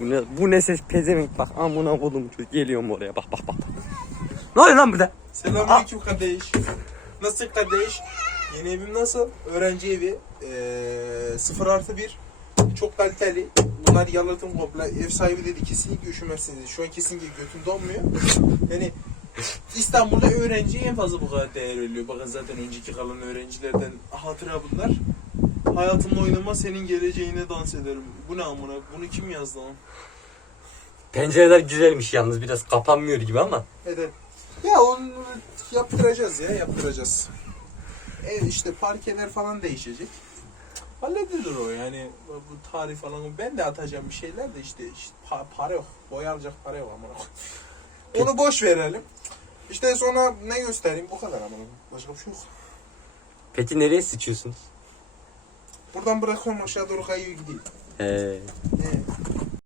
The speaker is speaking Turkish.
Bu ne, bu ne ses pezevenk bak amına kodum geliyorum oraya bak bak bak. Ne oluyor lan burada? Selamünaleyküm kardeş. Nasıl kardeş? Yeni evim nasıl? Öğrenci evi. Ee, 0 artı 1. Çok kaliteli. Bunlar yalıtım komple. Ev sahibi dedi kesinlikle üşümezsiniz. Şu an kesinlikle götüm donmuyor. Yani İstanbul'da öğrenciye en fazla bu kadar değer veriliyor. Bakın zaten önceki kalan öğrencilerden hatıra bunlar. Hayatımla oynama senin geleceğine dans ederim. Bu ne amına? Bunu kim yazdı lan? Pencereler güzelmiş yalnız biraz kapanmıyor gibi ama. Evet. Ya onu yaptıracağız ya yaptıracağız. Ev işte parkeler falan değişecek. Halledilir o yani bu tarih falan. Ben de atacağım bir şeyler de işte, işte pa- para yok. Boya alacak para yok ama. Onu boş verelim. İşte sonra ne göstereyim bu kadar ama başka bir şey yok. Peki nereye sıçıyorsunuz? Buradan bırakıyorum aşağı doğru kayıyor gidiyor. He. He.